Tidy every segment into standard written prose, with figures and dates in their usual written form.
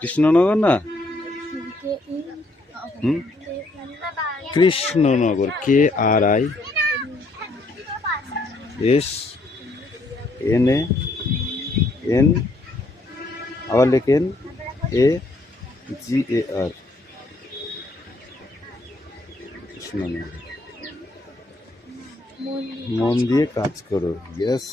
কৃষ্ণনগর না? কৃষ্ণনগর, KRISNAN, আবার লেখেন AGAR, কৃষ্ণনগর। মন দিয়ে কাজ করো। ইয়েস।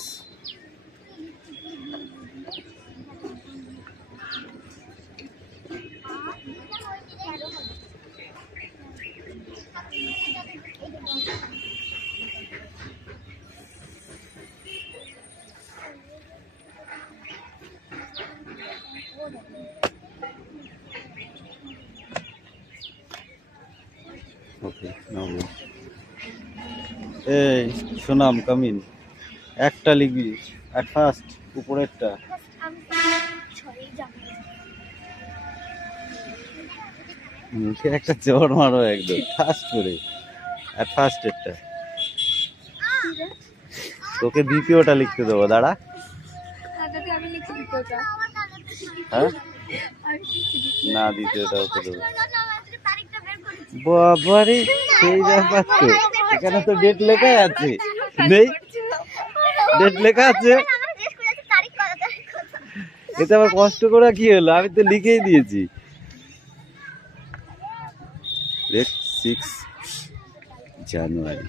ওকে, এই সোনাম কামিন, একটা লিখবি অ্যাট ফার্স্ট, উপরেরটা। একটা জোর মারো একদম ফার্স্ট করে, অ্যাট ফার্স্ট একটা। তোকে দ্বিতীয়টা লিখতে দেবো, দাঁড়া। হ্যাঁ না, দ্বিতীয়টা ওকে দেবো। বাবারে, সেই ব্যাপার তো। এখানে তো ডেট লেখা আছে, নেই ডেট লেখা আছে। এতে আবার কষ্ট করে কি হলো, আমি তো লিখেই দিয়েছি। 6 জানুয়ারি।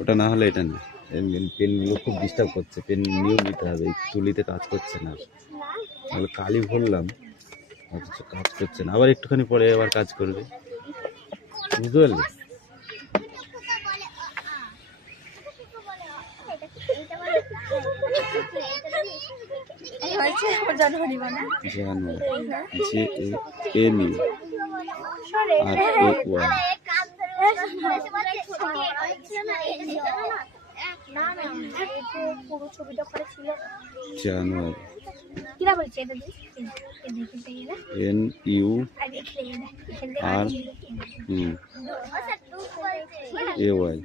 ওটা না হলে এটা না, পেনগুলো খুব ডিস্টার্ব করছে, পেন নিয়েও নিতে হবে। তুলিতে কাজ করছে না, তাহলে কালি ভরলাম অথচ কাজ করছে না। আবার একটুখানি পরে আবার কাজ করবে, বুঝতে পারলি? জানুয়ারি, NURAY।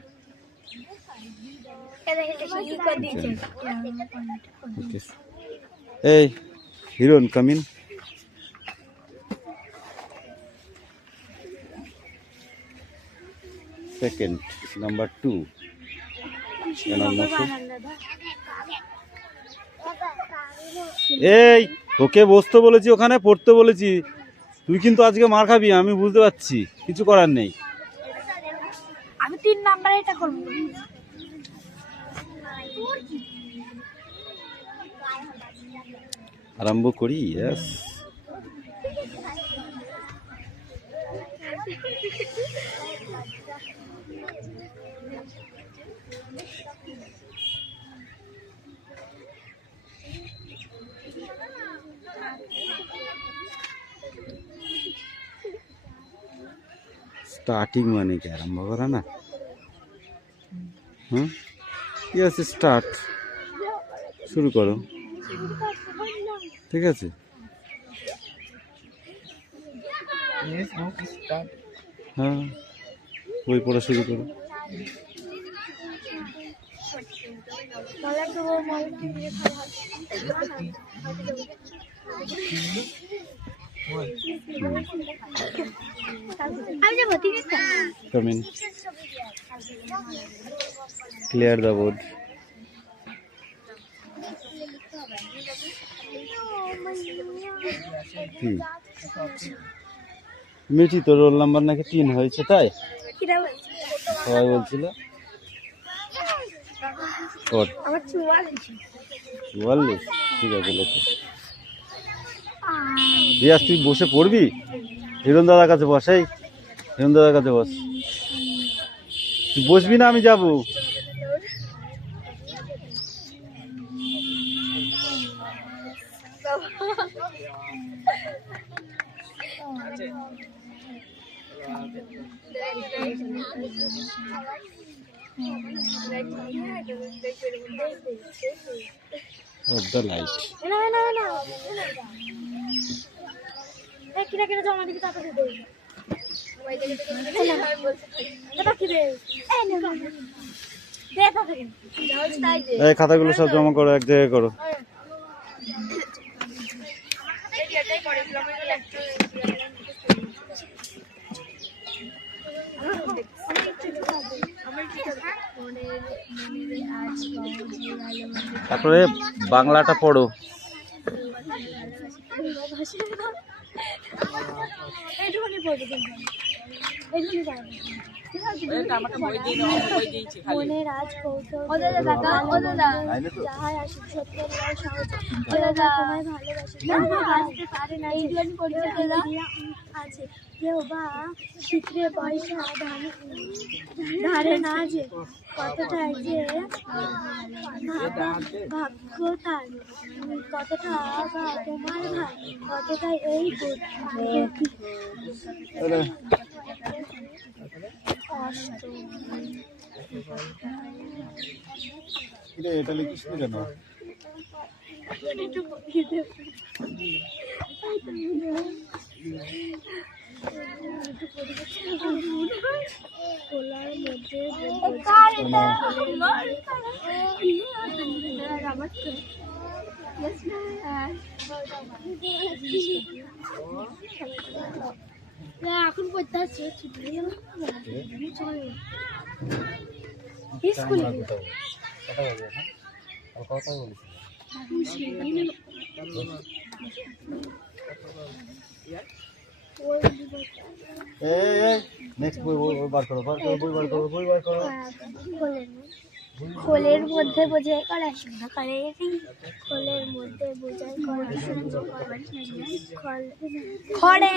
এই হিরোন কামিন। Second, number 2। এই তোকে বসতে বলেছি, ওখানে পড়তে বলেছি, তুই কিন্তু আজকে মার খাবি, আমি বুঝতে পারছি, কিছু করার নেই। আমি 3 নাম্বারে এটা করব। আরম্ভ করি। ইয়েস। স্টার্টিং মানে কি আরম্ভ করা না? হুম, ঠিক আছে, স্টার্ট, শুরু করো। ঠিক আছে, হ্যাঁ, বই পড়া শুরু করো। Come in. Clear the board. Mithi, তোর রোল নাম্বার নাকি 3 হয়েছে, তাই সবাই বলছিল। 44, ঠিক আছে লেখো। রিয়াজ, তুই বসে পড়বি? হিরণ দাদার কাছে বস। এই হিরণ দাদার কাছে বস। তুই বসবি না? আমি যাবো। Of the light. এই খাতাগুলো সব জমা করো, এক জায়গায় করো। এটাই করেছিলাম তারপরে বাংলাটা পড়ো। এইটুকুনি পড়বে এইটুকুনি যাবে মনের আজ কৌতুক যাহাই আসুক সত্যের লয় সহজ তোমায় ভালোবাসি পারে না আছে কেউ বা শীঘ্রে পয়সা ধারে না যে কতটা যে ভাগ্য তার কতটা বা তোমার ভাই কতটা এই এটা লিখিস নি কেন? এখন পড়তে আসছে খোলের মধ্যে বোঝাই করা শুনে করে খোলের মধ্যে বোঝাই করা খড়ে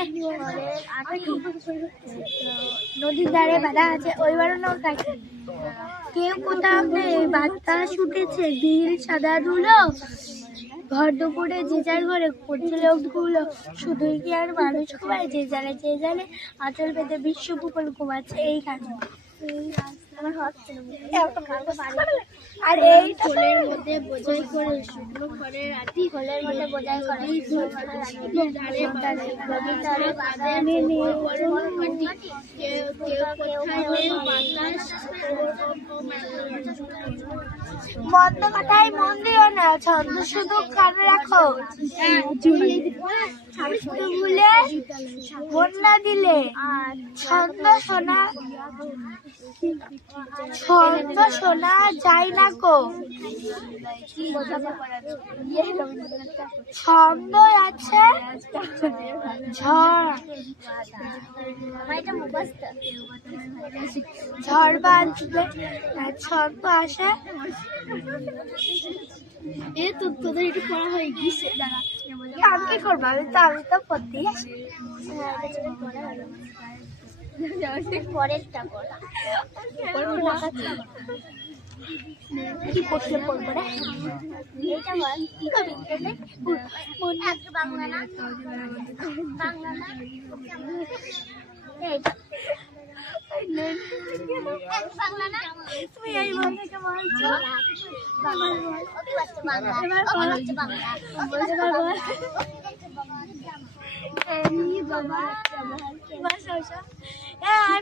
নদীর ধারে বাঁধা আছে ওই বাড়ানো কাছে কেউ কোথাও নেই বাতাস উঠেছে ভিড় সাদা ধুলো ঘর দুপুরে যে যার ঘরে করছে লোকগুলো শুধুই কি আর মানুষ ঘুমায় যে জানে আঁচল পেতে বিশ্ব ভূগোল ঘুমাচ্ছে এই কাজে আর এই খোলের মধ্যে বোঝাই করে শুকনো খড়ের আটি খোলের মধ্যে বোঝাই করে মন্দ কথায় মন দিও না ছন্দ শুধু কানে রাখো ভুলে মন না দিলে ছন্দ শোনা যায় না কো ছন্দ আছে ঝড় বাঁধলে ছন্দ আসে তোদের একটু পড়া হয়ে গিয়েছে দাঁড়া আমি কি করবো আমি তো পড়তেই আসি পরেরটা করা কি পড়লে পড়বো রে এটা বল কি করবি বাংলা না তুমি এই বাংলাকে বলছো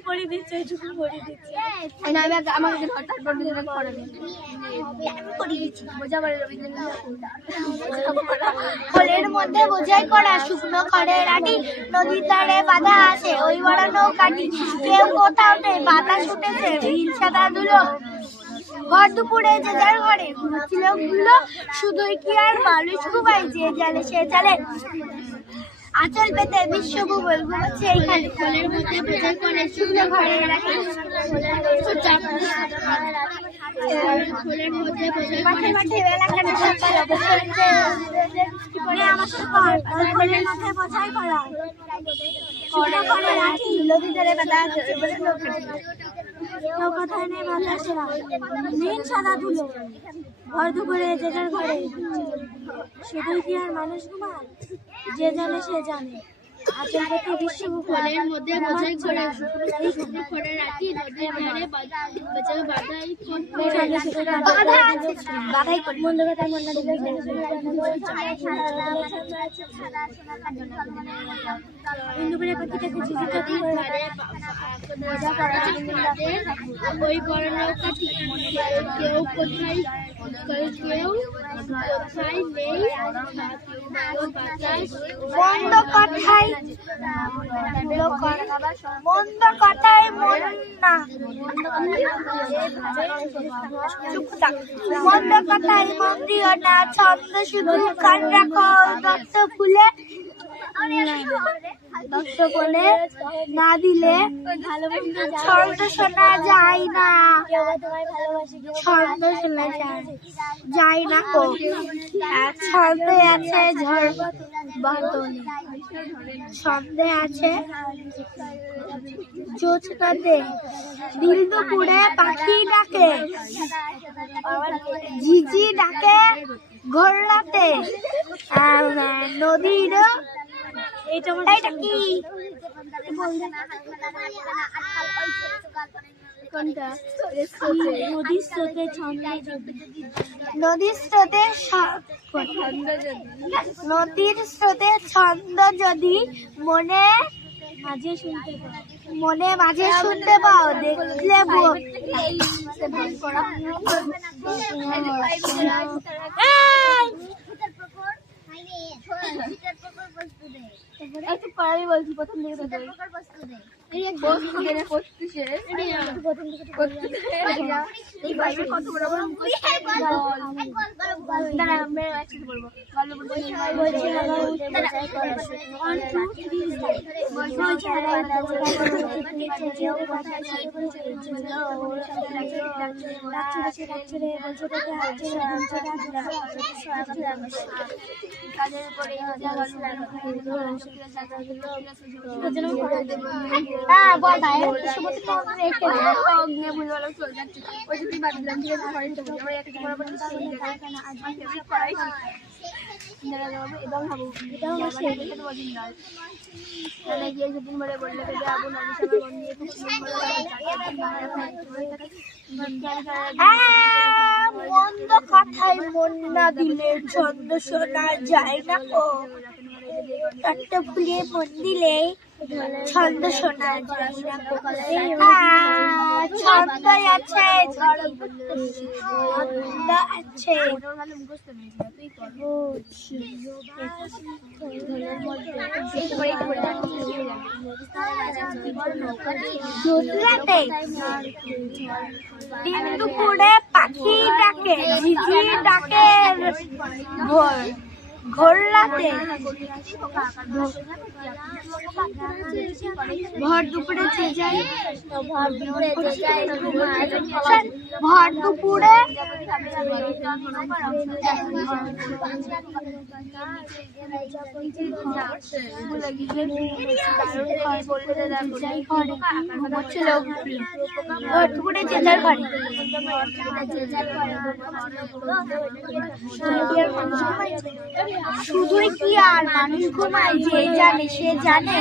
পড়ে দিচ্ছে খোলের মধ্যে বোঝাই করা শুকনো খড়ের আটি নদীর ধারে বাঁধা আছে ওই বড় নৌকাটি কেউ কোথাও নেই বাতাস উঠেছে ভিড় সাদা ধুলো ঘর দুপুরে যে যার ঘরে ঘুমাচ্ছিল গুলো শুধুই কি আর মানুষ ঘুমায় যে জানে সে জানে আঁচল পেতে বিশ্ব ভূগোল ঘুমাচ্ছে এইখানে খোলের মধ্যে বোঝাই করে শুকনো ঘরে রাখে খোলের মধ্যে বোঝাই মাঠে বেলা কেন আমার সাথে খোলের মধ্যে বোঝাই করা নদী ধারে বাঁধা আছে কথায় নেই বাতাসে নীল সাদা ধুলো ঘর দুপুরে যে যার ঘরে শুধুই কি আর মানুষ ঘুমায় যে জানে সে জানে ফলের মধ্যে বোঝাই করে শুকনো খড়ে রাখি নদীর ধারে বাধাই করে মন্দ কথা মন্না দিলে হিন্দুপুরের পাখিটাকে ঝিঝি ধারে ওই বড় নৌকাটি কেউ কোথায় নেই মন্দ কথায় মন্না মন্দ কথায় মন দিও না ছন্দ শুধু কান রাখো দত্ত ফুলে দত্ত বলে না দিলে ছন্দ শোনা যায় না ছন্দ শোনা যায় না ও ছন্দে আছে ঝড় বাদলে ছন্দে আছে জোছনাতে দিল দুপুরে পাখি ডাকে ঝিঝি ডাকে ঘোর রাতে নদীর এটা কি নদীর স্রোতে ছন্দ যদি মনে মাঝে শুনতে পাও দেখলে বলছি প্রথম মন্দ কথায় মন না দিলে ছন্দ শোনা যায় না ও তত্ত্ব ফুলিয়ে মন দিলে ছন্দ শোনা যায় না ছন্দ আছে ছন্দ আছে দিন দুপুরে পাখি ডাকে ঝিঝি ডাকে ঘোর রাতে ভর দুপুরে শুধুই কি আর মানুষ ঘুমায় যে জানে সে জানে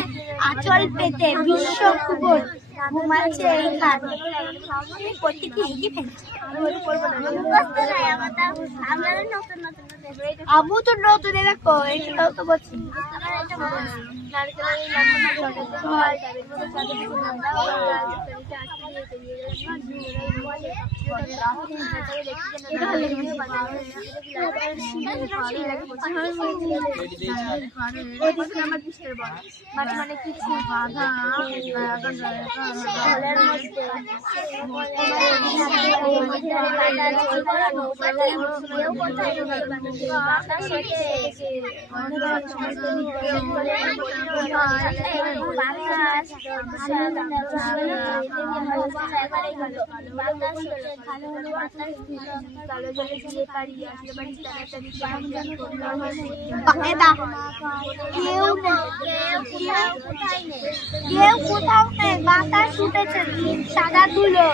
আঁচল পেতে বিশ্ব খবর ঘুমাচ্ছে এইখানে আবু তো নতুন দেখো এটাও তো বলছি মানে কিছু বাধা কেউ কোথাও নেই বাতাস উঠেছে সাদা ধুলো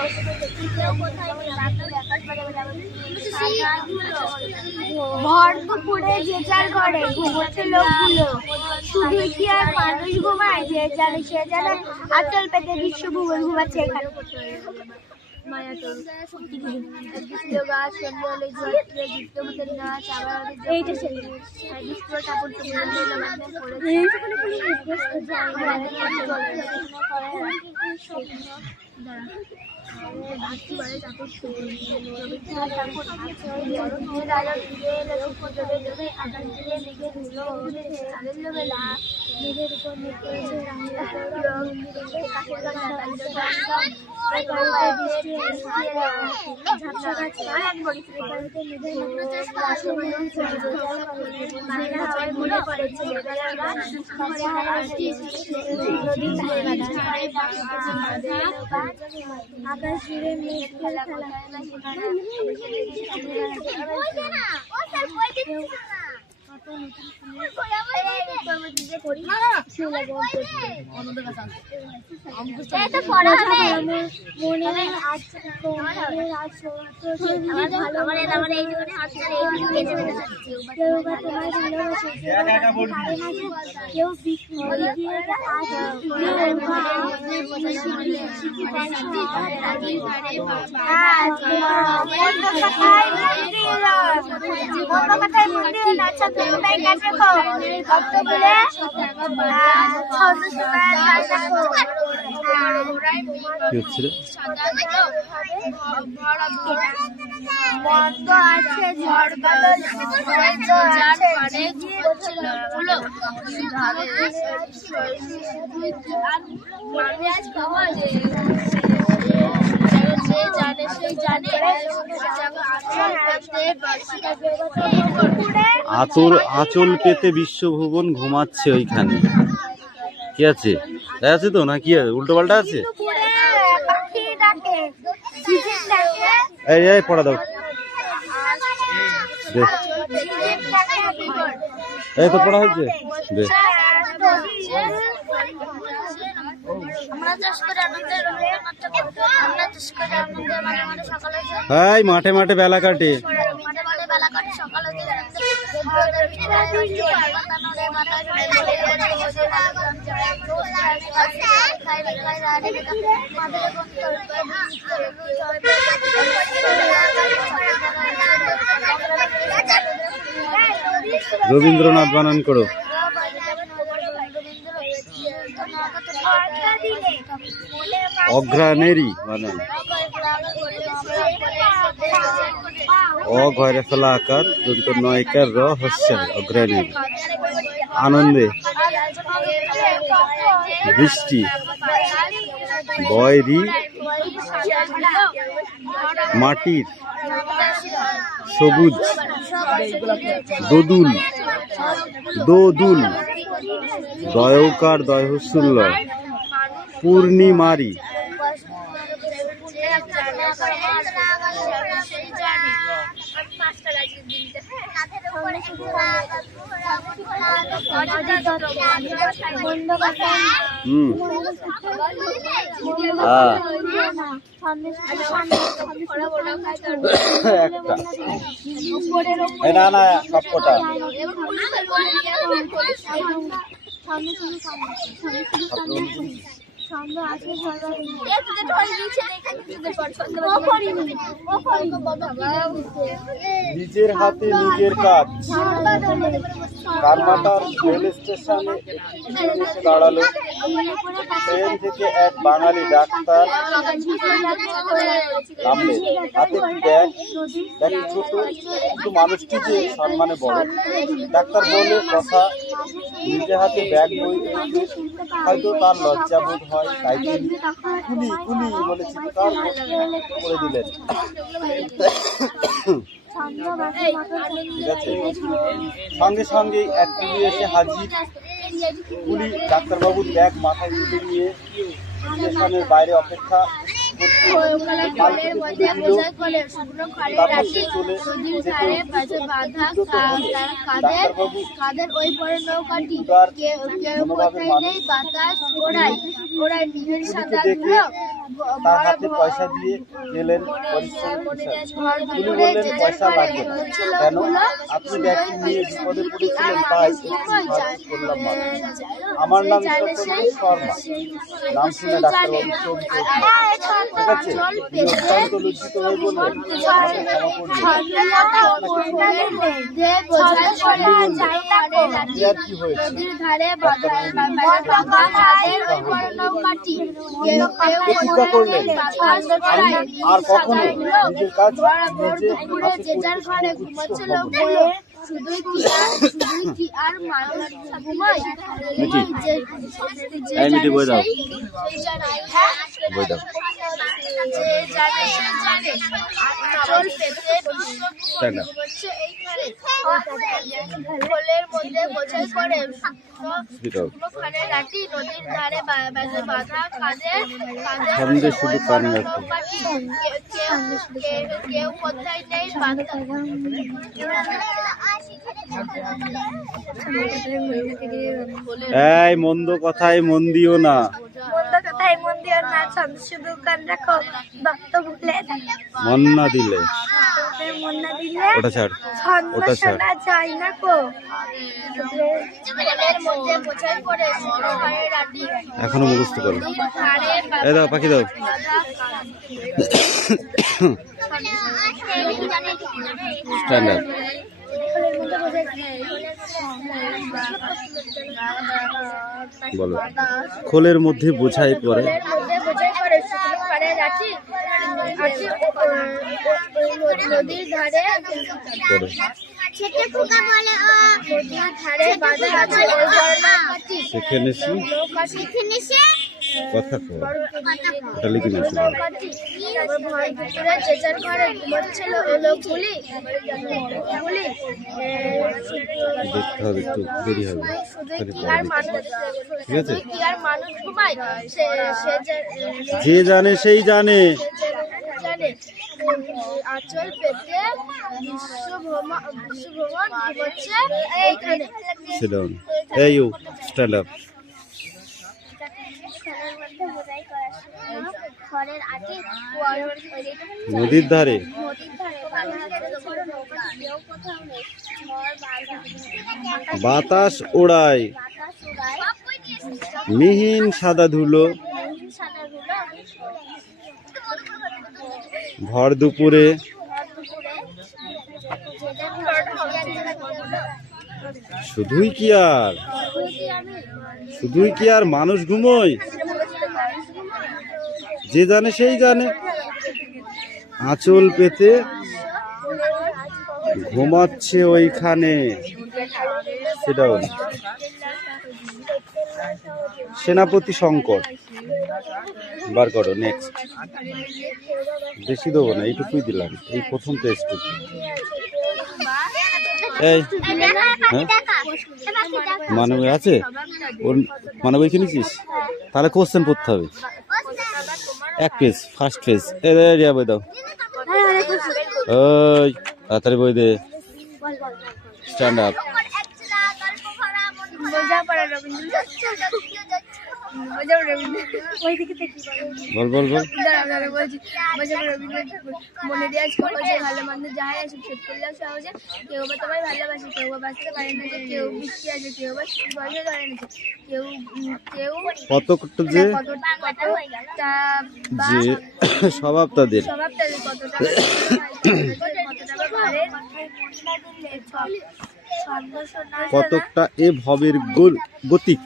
ভর দুপুরে যে যার ঘরে ঘুমোচ্ছে লোকগুলো শুধু শুধু কি আর মানুষ ঘুমায়, যে জানে সে জানে, আচল পেতে বিশ্বভূগোল ঘুমাচ্ছে এখানে। এইটা আকাশ জুড়ে মেঘ খেলা বন্ধ আছে, ঝড় বাদল আঁচল পেতে বিশ্বভুবন ঘুমাচ্ছে ওইখানে। কি আছে আছে তো না কি আছে, উল্টো পাল্টা আছে। এই এই পড়া দাও, এই তো পড়া হয়েছে। হাই মাঠে মাঠে বেলা কাটে। রবীন্দ্রনাথ বানান করো। অঘ্রাণেরই বানান। অ ঘরে ফেলা আকার দন্ত নয়কার র হচ্ছে অঘ্রাণেরী। আনন্দে বৃষ্টি বয়রি মাটির সবুজ দোদুল দোদুল দয়কার দয়হস্যুল্ল পূর্ণিমারি না না সবকটা নিজের হাতে নিজের কাজ। কারমাটার রেল স্টেশনে এসে দাঁড়ালো। ট্রেন থেকে এক বাঙালি ডাক্তার নামলে। হাতে ব্যাগ, ব্যাগ ছোট কিন্তু মানুষটি যে সম্মানে বড়। ডাক্তার বলে কথা, নিজে হাতে ব্যাগ বই হয়তো তার লজ্জা বোধ হয়, তাই তিনি কুলি কুলি বলে চিৎকার করে দিলেন। ঠিক আছে, সঙ্গে সঙ্গে এক কুলি এসে হাজির। কুলি ডাক্তারবাবুর ব্যাগ মাথায় তুলে নিয়ে স্টেশনের বাইরে অপেক্ষা কোলের মধ্যে বোঝাই করে শুকনো খড়ের রাশি নদীর ধারে পাশে বাঁধা কাদের ওই পরে নৌকাটি কেউ কোথায় নেই বাতাস ওড়াই ওড়াই নীল সাদা ধুলো তার হাতে পয়সা দিয়ে গেলেন পরিশ্রম তিনি বললেন পয়সা লাগবে না। কেন? আপনি ব্যাগটি নিয়ে বিপদে পড়েছিলেন তাই একটু সাহায্য করলাম মাত্র। আমার নাম ঈশ্বরচন্দ্র শর্মা। নাম শুনে ডাক্তারবাবু চমকে উঠলেন। ঠিক আছে, তিনি অত্যন্ত লজ্জিত হয়ে বললেন, ক্ষমা করবেন। আর কি হয়েছে? প্রতিজ্ঞা করলেন আমি আর কখনো নিজের কাজ নিজে হাতে করতে হব না। শুধুই কি আর মানুষ ঘুমায় এই মিটি বই দাও, বই দাও। Stand up. খোলের মধ্যে বোঝাই করে Speak out. নদীর ধারে বাঁধা কাদের সন্দেশ শুধু কান রাখো। কেউ কোথায় নেই বাঁধা এই মন্দ কথায় মন দিও না। মন্দ কথায় মন দিও না, শুধু কান রাখো, ভক্ত ভুলে মন না দিলে মন না দিলে ওটা ছাড়, ছন্দ ওটা ছাড়। শোনা যায় না কো। খোলের মধ্যে বোঝাই করে শুকনো খড়ের রাশি এখনো মুখস্থ করো। ধারে এই দাও, পাখি দাও। Stand up. বলো। খোলের মধ্যে বোঝাই পড়ে খোলের মধ্যে বোঝাই করে শুকনো খড়ের রাশি নদীর ধারে পড়ে। নদীর ধারে বাঁধা আছে ওই বর্ণাকাটি সেখানে সে কথা কর, ওটা লিখে নিয়েছি। যে যার ঘরে ঘুমাচ্ছিল লোকগুলি দেখতে হবে, একটু দেরি হবে। শুধু কি আর মানুষ ঠিক আছে, কি আর মানুষ ঘুমায় সে যে জানে সেই জানে। জানে আঁচল পেতে বিশ্বভ্রমণ ঘুমাচ্ছে এইখানে। Sit down. Hey you, stand up. খড়ের আটি নদীর ধারে বাতাস ওড়ায় মিহিন সাদা ধুলো, ভর দুপুরে শুধুই কি আর মানুষ ঘুমোয়, যে জানে সেই জানে। আঁচল পেতে ঘুমাচ্ছে ওইখানে। সেটাও সেনাপতি শঙ্কর। বার করো, নেক্সট। বেশি দেবো না, এইটুকুই দিলাম, এই প্রথম পেজটুকু। এই হ্যাঁ, মানব আছে ওর, মানব কিনেছিস? তাহলে কোশ্চেন পড়তে হবে। এক পেজ, ফার্স্ট পেজ। এরিয়া বই দাও। ওই তাড়াতাড়ি বই দে। Stand up. বল বল বল। মনে দিয়ে ভালো মন্দ যাই আছে শোধ করলেও সহজে, কেউ বা তোমায় ভালোবাসে, কেউ বা বাঁচতে পারে না, কেউ বৃষ্টি আছে, কেউ বা বয়সে ধরে নিচ্ছে, কেউ কেউ কতটা যে যে স্বভাব তাদের কতকটা এ ভবের গতিক।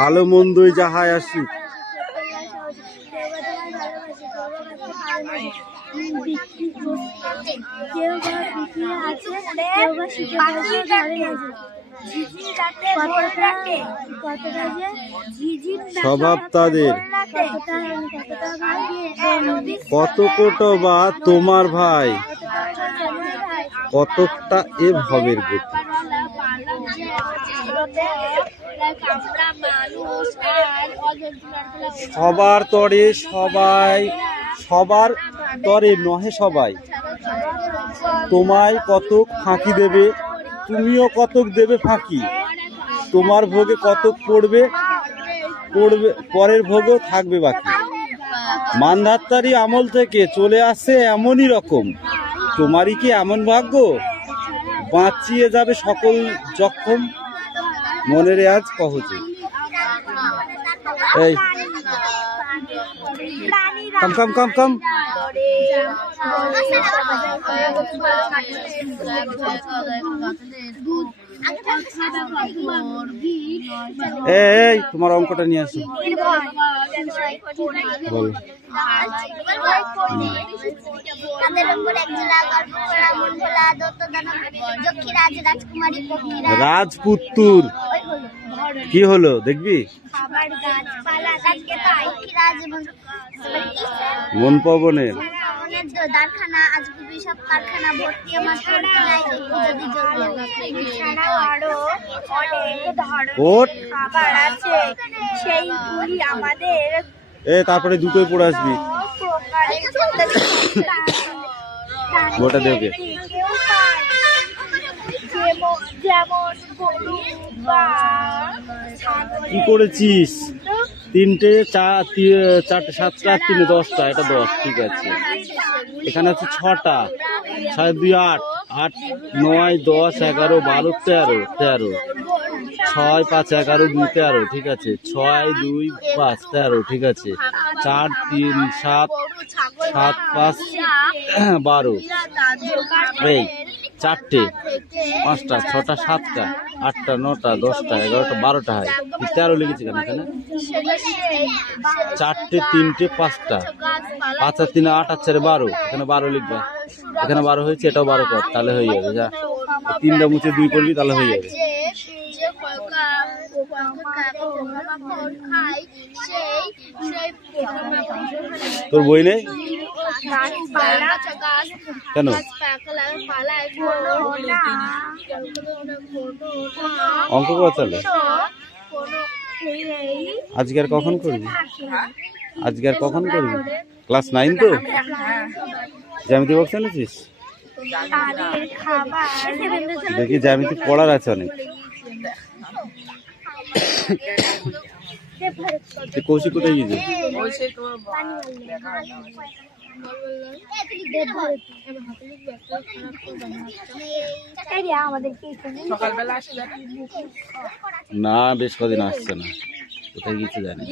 ভালো মন্দই যাহাই আসি স্বভাব তাদের কত কোটো বা তোমার ভাই, কতকটা এ ভবের গতি। সবার তরে সবাই, সবার তরে নহে সবাই, তোমায় কতক ফাঁকি দেবে, তুমিও কতক দেবে ফাঁকি, তোমার ভোগে কতক পড়বে, পড়বে পরের ভোগও থাকবে বাকি। মানধাত্তারি আমল থেকে চলে আসে এমনই রকম, তোমারই কি এমন ভাগ্য, বাঁচিয়ে যাবে সকল জখম, মনের আজ কহছে। এই কম কম কম কম। এই তোমার অঙ্কটা নিয়ে আসো। বল। রাজপুত্তুর কি হলো দেখবি? মন পবনের তারপরে দুটোই পড়ে আসবি। ওটা দেবে কি করেছিস? তিনটে চারটে সাতটা 3 10টা, এটা 10 ঠিক আছে। এখানে আছে 6টা, 6 2 8 8 9 10 11 12 13 13 6 5 11 2 13 ঠিক আছে। 6 2 5 13 ঠিক আছে। 4 3 7 7 5 12 এই 4টে 5টা 6টা 7টা 8টা 9টা 10টা 11টা 12টা হয় 13 লিখেছি কেন এখানে? 4টে 3টে 5টা 5 আর 3 8 আর 4 12, এখানে 12 লিখবা। এখানে 12 হয়েছে, এটাও 12 কর, তাহলে হয়ে যাবে। যা 3টা মুছে 2 করবি তাহলে হয়ে যাবে। তোর বই নেই কেন? অঙ্ক করা চলে। আজকে আর কখন করবি? আজকে আর কখন করবি? ক্লাস 9 তো? জ্যামিতি বক্স এনেছিস? দেখি জ্যামিতি পড়ার আছে অনেক। কৌশিক কোথায় গিয়েছে? না বেশ কদিন আসছে না, কোথায় গিয়েছে জানি।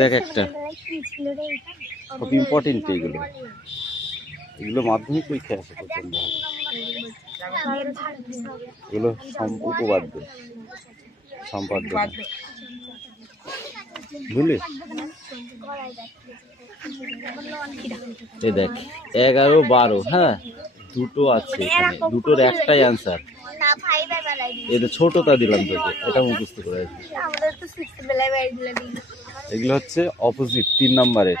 দেখ একটা খুব ইম্পর্টেন্ট, এগুলো এগুলো মাধ্যমিক পরীক্ষায় আসে প্রচন্ড। এগুলো উপবাদ্য সম্পাদ্য বুঝলি? এই দেখ 11 12, হ্যাঁ দুটো আছে এখানে, দুটোর একটাই অ্যান্সার। এটা ছোটটা দিলাম তোকে, এটা মুখস্থ করে আসবি। এগুলো হচ্ছে অপোজিট 3 নম্বরের,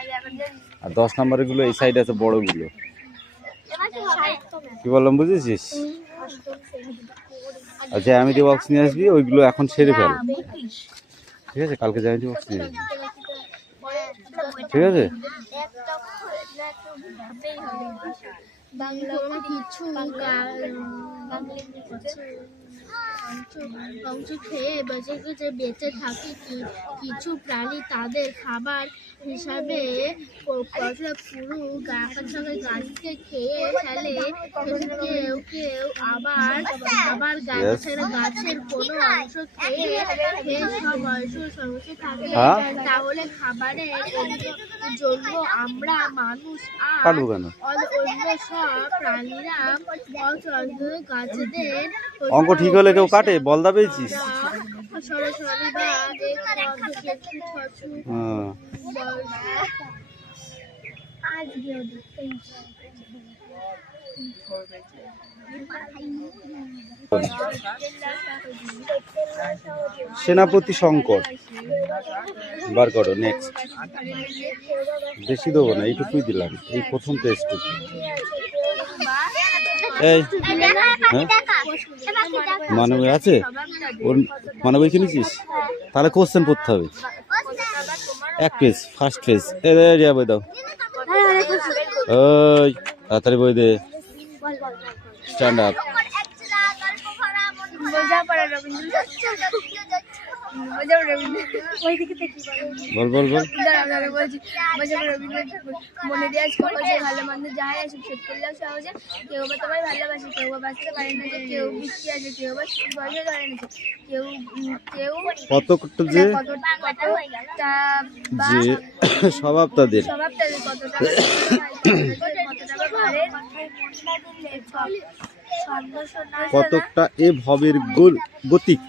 আর 10 নম্বরের গুলো এই সাইডে আছে বড়গুলো। কি বললাম বুঝেছিস? আর জ্যামিতি বক্স নিয়ে আসবি, ওইগুলো এখন সেরে ফেল, ঠিক আছে? কালকে জ্যামিতি বক্স নিয়ে আসবি, ঠিক আছে? অংশ খেয়ে বেঁচে থাকে কিছু প্রাণী, তাদের খাবার হিসাবে পুরো গাছকে খেয়ে ফেলে। কেউ কেউ আবার গাছের কোনো অংশ খেয়ে সব অংশ সমস্যা থাকে। তাহলে খাবারের জন্য আমরা মানুষ আর অন্য সব প্রাণীরা গাছদের অঙ্ক ঠিক হলে কেউ কাটে? বলদা পেয়েছিস? হ্যাঁ। সেনাপতি শঙ্কর বার করো। নেক্সট। বেশি দেবো না, এইটুকুই দিলাম, এই প্রথম পেজটুকু। এই হ্যাঁ মানব আছে, ওর মানব কিনেছিস? তাহলে কোশ্চেন পড়তে হবে। এক পেজ, ফার্স্ট পেজ। বই দাও, ওই তাড়াতাড়ি বই দে। Stand up. বল বল বল। মনে দিয়ে ভালো মন্দ যাই আছে শোধ করলেও সহজে, কেউ বা তোমায় ভালোবাসে, কেউ বা বাঁচতে পারে না, কেউ বৃষ্টি আছে, কেউ বা বয়সে ধরে নিচ্ছে, কেউ কেউ কতটা যে যে স্বভাব তাদের কতটা এ ভবের গতিক।